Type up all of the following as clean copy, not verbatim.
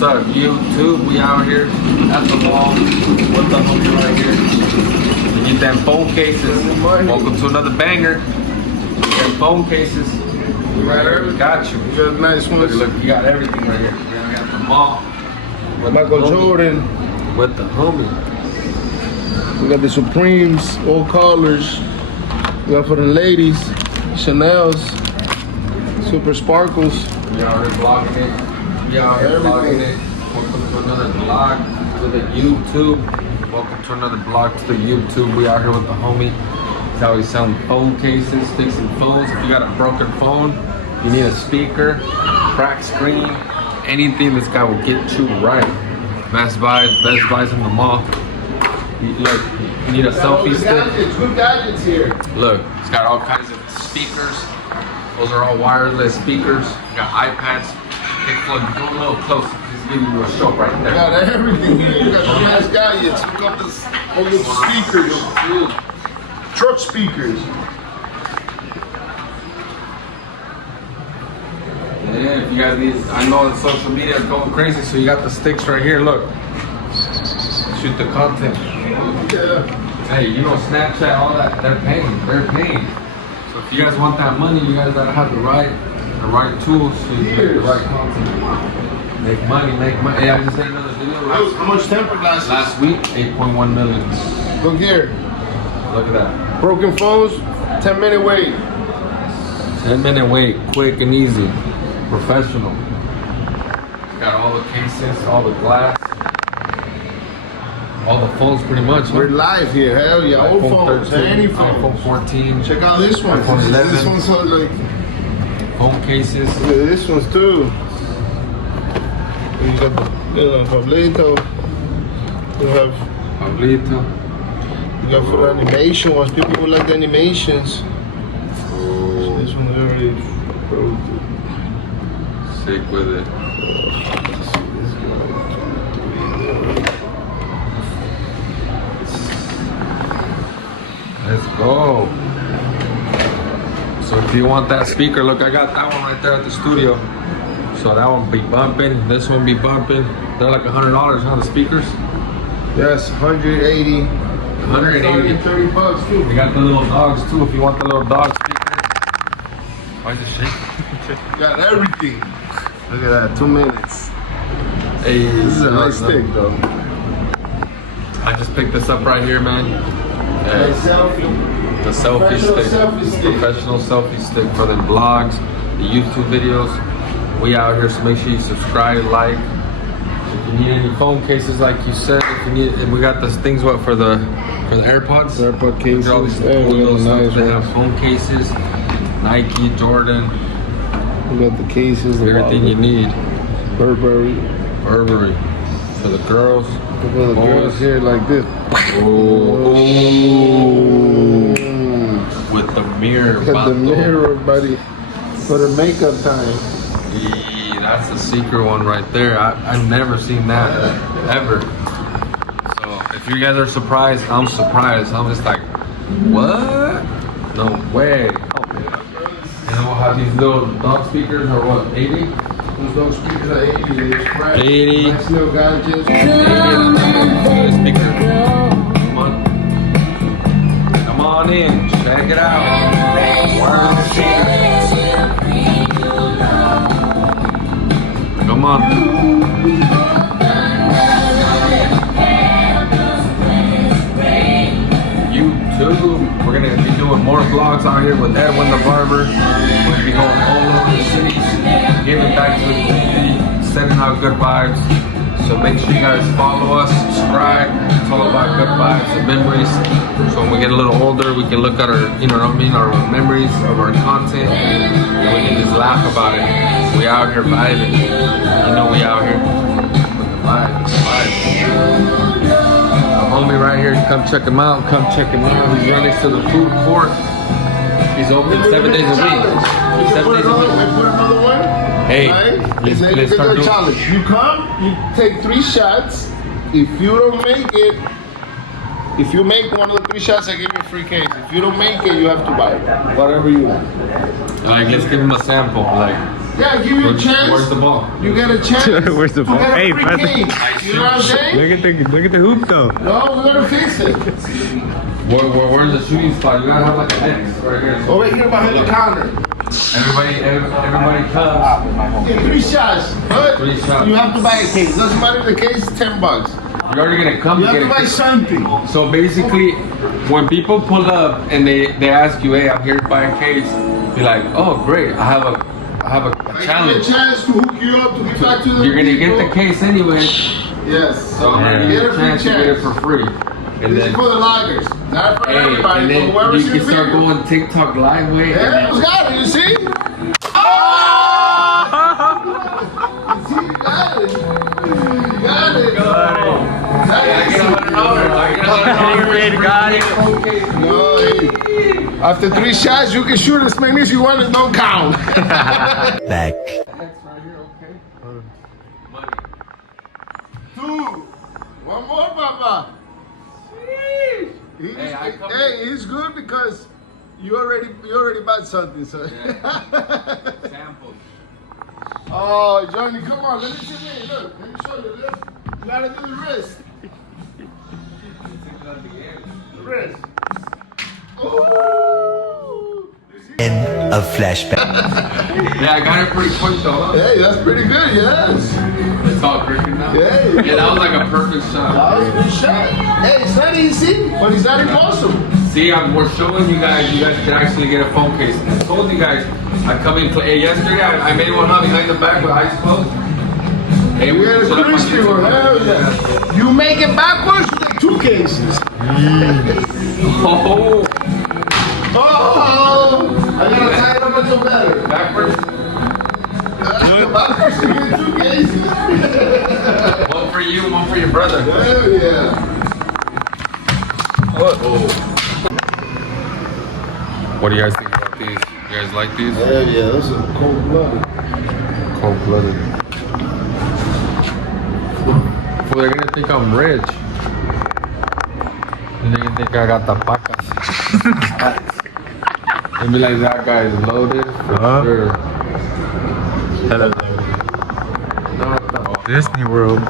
What's up, YouTube? We out here at the mall with the homie right here. You get them phone cases. Welcome to another banger. Them phone cases. Right there. Got you. You got nice ones. Look, you got everything right here. We got the mall. With Michael the homie. Jordan. With the homie. We got the Supremes, all colors. We got for the ladies, Chanel's, Super Sparkles. We out here vlogging it. We out here vlogging it. Welcome to another vlog to the YouTube. Welcome to another vlog to the YouTube. We out here with the homie. He's always selling phone cases, fixing phones. If you got a broken phone, you need a speaker, cracked screen, anything this guy will get you right. Best Buys in the mall. You need a selfie stick. Good gadgets here. Look, it's got all kinds of speakers. Those are all wireless speakers. You got iPads. Go a little closer. Just give you a show right We there. got everything here. You got the nice gadgets. We got this, all the speakers. Truck speakers. Yeah, if you guys need, I know the social media is going crazy, so you got the sticks right here. Look, shoot the content. Yeah. Hey, you know Snapchat, all that, they're paying. So if you guys want that money, you guys gotta have the right tools so you can make the right content. Make money. Hey, I just did another video How much temper glasses? last week, 8.1 million. Look here. Look at that. Broken phones, 10-minute wait. 10-minute wait, quick and easy. Professional. Got all the cases, all the glass, all the phones pretty much. We're live here. Hell yeah. Old phones, 13, any phone. iPhone 14, Check out this one. iPhone 11. This one's so like. phone cases. Look at this one's too. You got the Pablito. You have Pablito. you got for the animation ones. People who like the animations. So this one's already Sick with it. Let's go. So if you want that speaker, look, I got that one right there at the studio. So that one be bumping, this one be bumping. They're like $100, huh, the speakers? Yes, 180. 180. $30 too. They got the little dogs too, if you want the little dog speaker. Why is it shaking? You got everything. Look at that, 2 minutes. Hey, This is a nice stick though. I just picked this up right here, man. Nice selfie. The selfie Professional stick. selfie stick. Professional selfie stick for the vlogs, the YouTube videos. We out here, so make sure you subscribe, like. If you need any phone cases, like you said, if you need, and we got those things what for the AirPods. The AirPod cases. Look at all these Yeah, cool we got little stuff. nice They have ones. phone cases, Nike, Jordan, We got the cases. the everything you wallet, need. Burberry. Burberry for the girls. For the girls here like this. Oh, with the mirror. Got the vato. mirror, buddy. For the makeup time. Yeah, that's a secret one right there. I've never seen that ever. So if you guys are surprised, I'm surprised. I'm just like, what? No way. And then we'll have these little dog speakers or what? 80? Those dog speakers are 80. They're scratch. 80. Nice little gadgets. The speaker. Come on. Come on in. Check it out. Wireless speaker. Come on. YouTube. We're gonna be doing more vlogs out here with Edwin the Barber. We're gonna be going all over the cities, giving back to the community, sending out good vibes. So make sure you guys follow us, subscribe. It's all about good vibes and memories. So when we get a little older, we can look at our, you know what I mean, our memories of our content, and we can just laugh about it. We out here vibing. You know we out here with the vibes. Homie right here, come check him out. Come check him out. He's right next to the food court. He's open 7 days a week. 7 days a week. We put another one. Hey, Right? let's Look at start the doing. challenge. You come, you take 3 shots. If you don't make it, if you make one of the 3 shots, I give you a free case. If you don't make it, you have to buy it. Whatever you want. Like, let's give him a sample. Like, Yeah, give you a chance. Where's the ball? You get a chance. Where's the to ball? get a Hey, free brother. case. You know what I'm saying? Look at the hoop though. No, we're gonna fix it. Where's the shooting spot? You gotta have like an X right here. So Over here behind the counter. everybody comes. Get 3 shots. But 3 shots. you have to buy a case. Doesn't matter the case, $10. You're already gonna come You to have get to buy it. something. So basically, when people pull up and they ask you, hey, I'm here to buy a case, be like, oh great, I have a I challenge. give you a chance to hook you up to get back to the You're gonna get people. the case anyway, Yes. so I'm gonna Get give you a a free chance to get it chance. for free. And This is then, for the loggers. Not for hey, everybody, and but then whoever's you in can the start video. going TikTok live way. Yeah, who's got it? You see? Oh! You see, you got it. You got it. I get $100. Got it. No, hey. After 3 shots, you can shoot as many as you want and don't count. Back. Right here, okay. Money. 2. One more, Papa. He's, Hey, I come hey, he's good because you already bought something, so. Samples. Oh, Johnny, come on, let me see me. Look, let me show you this. You gotta do the wrist. The wrist. Ooh. You see? End of flashback. Yeah, I got it pretty quick though. Huh? Hey, that's pretty good, yes. It's all cricket now. Yeah. Yeah, that was like a perfect shot. That was a good shot. Hey, it's not easy, but it's not impossible. See, we're showing you guys can actually get a phone case. I told you guys, I come in yesterday, I made one up behind the back with eyes closed. Hey, We had put a it up on crispy YouTube. one, hell yeah. You make it backwards, you take 2 cases. Oh, Oh, I gotta tie it up a little better. backwards. Backwards, you get 2 cases. One for you, one for your brother. Hell yeah. What do you guys think about these? You guys like these? Hell yeah, those are cold-blooded. Cold-blooded. Well, they're gonna think I'm rich. And they're gonna think I got the pacas. And be like, that guy is loaded for sure. Disney World.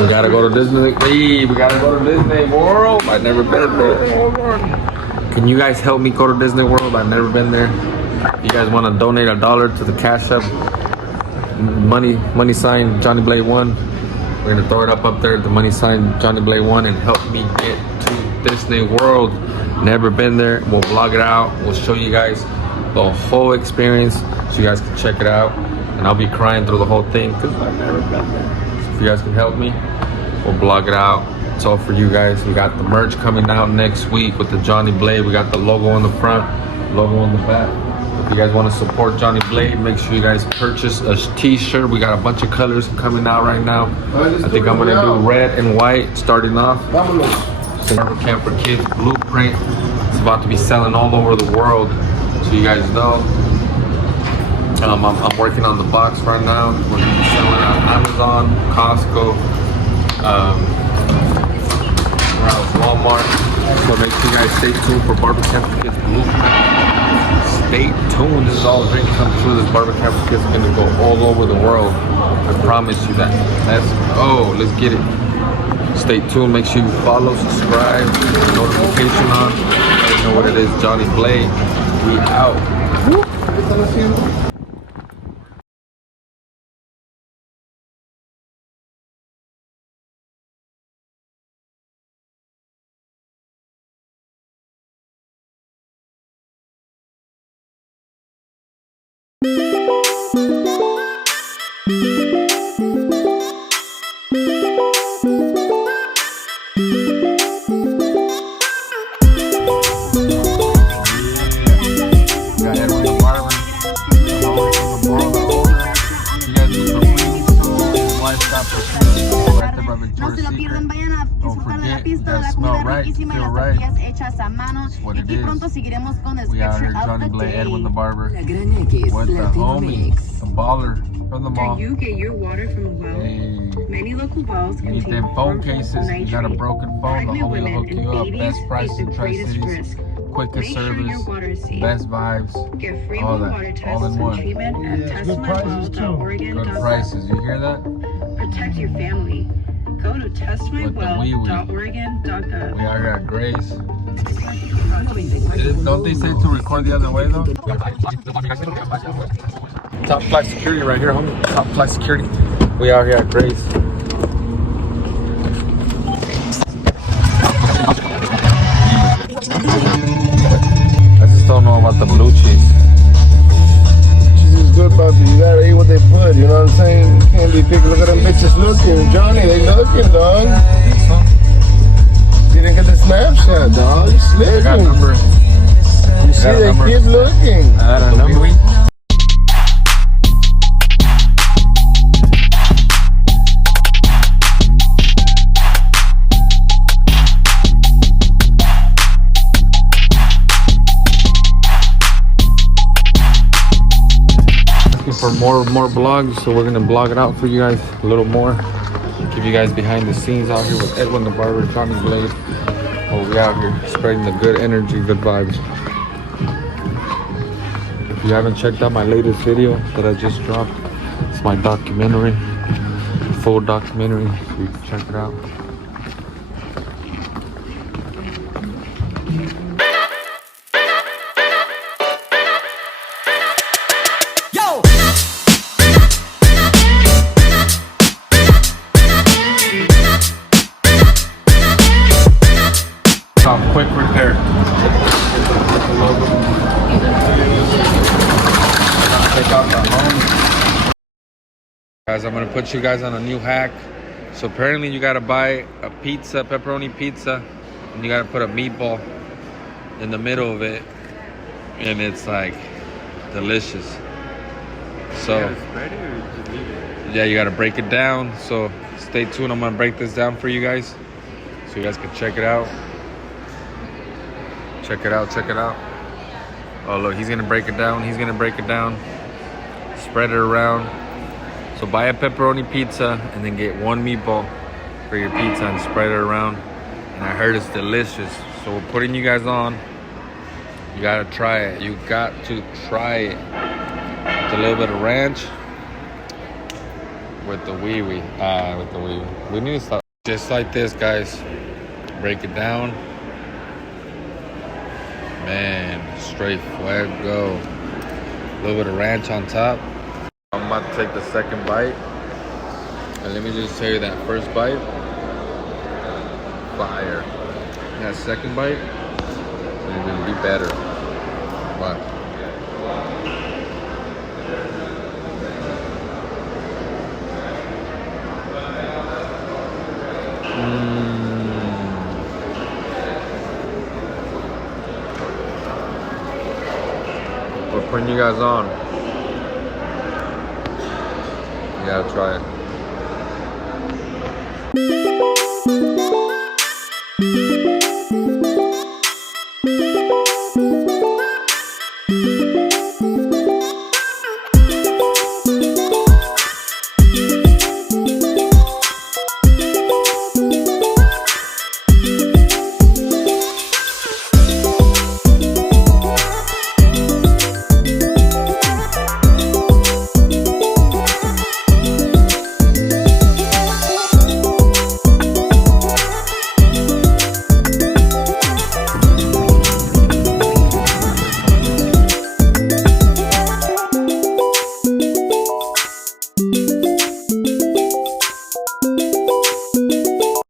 We gotta go to Disney. Hey, we gotta go to Disney World. I've never been there. Can you guys help me go to Disney World? I've never been there. You guys want to donate $1 to the Cash App? Money sign Johnny Blade 1. We're gonna throw it up there. The money sign Johnny Blade 1 and help me get to Disney World. Never been there. We'll vlog it out. We'll show you guys the whole experience so you guys can check it out. And I'll be crying through the whole thing because I've never been there. So if you guys can help me, we'll vlog it out. It's all for you guys. We got the merch coming out next week with the Johnny Blade. We got the logo on the front, logo on the back. If you guys want to support Johnny Blade, make sure you guys purchase a t-shirt. We got a bunch of colors coming out right now. I think I'm gonna do red and white starting off. Barber Camp for Kids blueprint. It's about to be selling all over the world, so you guys know. I'm working on the box right now. We're gonna be selling on Amazon, Costco, Walmart. So make sure you guys stay tuned for Barber Camp for Kids blueprint. Stay tuned. This is all a dream come true. This Barber Camp for Kids is gonna go all over the world. I promise you that. Let's go. Let's get it. Stay tuned. Make sure you follow, subscribe, notification on. You know what it is, Johnny Blade. We out. No se lo pierdan, vayan a disfrutar de la pista, de la comida riquísima y las tortillas hechas a mano. Y aquí pronto seguiremos con el We out here, Picture of Johnny the Blade, Day. Edwin the Barber, La Gran X with the Latino homie, Mix. the baller from the mall. Do you get your water from a well? Hey, Many local wells you need contain them phone harmful cases. You got a nitrate. broken phone, the Pregnant homie will women hook in you up. 80s Best price face the in greatest Tri-Cities. risk. quickest Make sure service, your water is safe. best vibes, Get free all well that, water tests all in and one. treatment at good prices, too. Good prices. You hear that? Protect your family. Go to testmywell.oregon.gov. We are here at Grace. Don't they say to record the other way though? Top flight security right here, homie. Top flight security. We out here at Grace. I just don't know about the blue cheese. She's just good, Bobby. You gotta eat what they put, you know what I'm saying? You can't be picky. Look at them bitches looking. Johnny, they looking, dog. You didn't get the snapshot, dog. You I got slipping. number. You see, they keep looking. I got a number. For more vlogs, so we're gonna vlog it out for you guys a little more, give you guys behind the scenes out here with Edwin the Barber, Johnny Blade. Oh, we out here spreading the good energy, good vibes. If you haven't checked out my latest video that I just dropped, it's my documentary, full documentary, so you can check it out. Quick repair. Take out the home. Guys, I'm gonna put you guys on a new hack. So apparently you gotta buy a pizza, pepperoni pizza, and you gotta put a meatball in the middle of it, and it's like delicious. So yeah, you gotta break it down. So stay tuned. I'm gonna break this down for you guys, so you guys can check it out. Check it out, check it out. Oh look, he's gonna break it down, he's gonna break it down. Spread it around. So buy a pepperoni pizza and then get one meatball for your pizza and spread it around. And I heard it's delicious. So we're putting you guys on. You gotta try it, you got to try it. With a little bit of ranch. With the wee-wee, We need to stop. Just like this, guys. Break it down. Man, straight fuego. A little bit of ranch on top. I'm about to take the second bite. And let me just tell you, that first bite, fire. That second bite, it's gonna be better. But we're putting you guys on. You gotta try it.